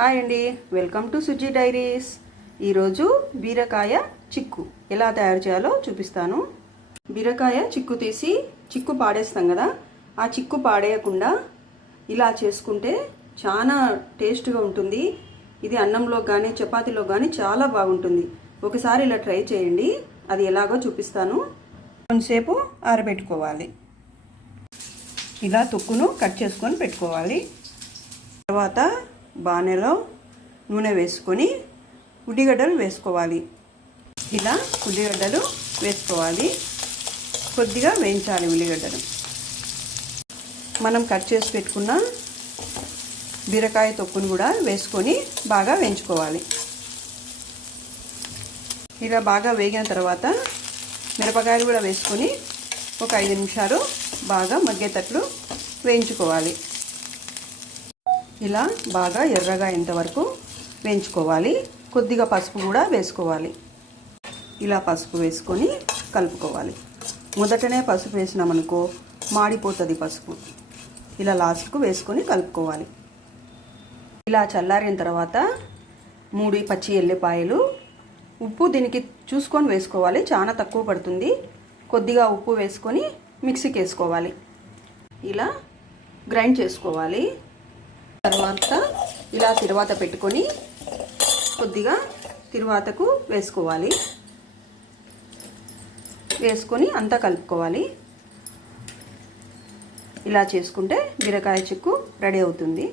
Hi అండి, welcome to Suji diaries. ఈరోజు బీరకాయ చిక్కు ఎలా తయారు చేయాలో చూపిస్తాను. బీరకాయ చిక్కు తీసి చిక్కు పాడేస్తాం కదా, ఆ చిక్కు పాడేయకుండా ఇలా చేసుకుంటే చాలా టేస్ట్గా ఉంటుంది. ఇది అన్నంలో కానీ చపాతీలో కానీ చాలా బాగుంటుంది. ఒకసారి ఇలా ట్రై చేయండి, అది ఎలాగో చూపిస్తాను. కొంచెంసేపు ఆరబెట్టుకోవాలి. ఇలా తొక్కును కట్ చేసుకొని పెట్టుకోవాలి. తర్వాత బాణెలో నూనె వేసుకొని ఉల్లిగడ్డలు వేసుకోవాలి. ఇలా ఉల్లిగడ్డలు వేసుకోవాలి. కొద్దిగా వేయించాలి ఉల్లిగడ్డలు. మనం కట్ చేసి పెట్టుకున్న బీరకాయ తొక్కును కూడా వేసుకొని బాగా వేయించుకోవాలి. ఇలా బాగా వేగిన తర్వాత మిరపకాయలు కూడా వేసుకొని ఒక 5 నిమిషాలు బాగా మగ్గేటట్లు వేయించుకోవాలి. ఇలా బాగా ఎర్రగా అయ్యేంతవరకు వేయించుకోవాలి. కొద్దిగా పసుపు కూడా వేసుకోవాలి. ఇలా పసుపు వేసుకొని కలుపుకోవాలి. మొదటనే పసుపు వేసినామనుకో మాడిపోతుంది పసుపు. ఇలా లాస్ట్కు వేసుకొని కలుపుకోవాలి. ఇలా చల్లారిన తర్వాత 3 పచ్చి ఎల్లిపాయలు, ఉప్పు దీనికి చూసుకొని వేసుకోవాలి, చాలా తక్కువ పడుతుంది. కొద్దిగా ఉప్పు వేసుకొని మిక్సీకి వేసుకోవాలి. ఇలా గ్రైండ్ చేసుకోవాలి. తర్వాత ఇలా తిరువాత పెట్టుకొని కొద్దిగా తిరువాతకు వేసుకోవాలి. వేసుకొని అంతా కలుపుకోవాలి. ఇలా చేసుకుంటే బీరకాయ చిక్కు రెడీ అవుతుంది.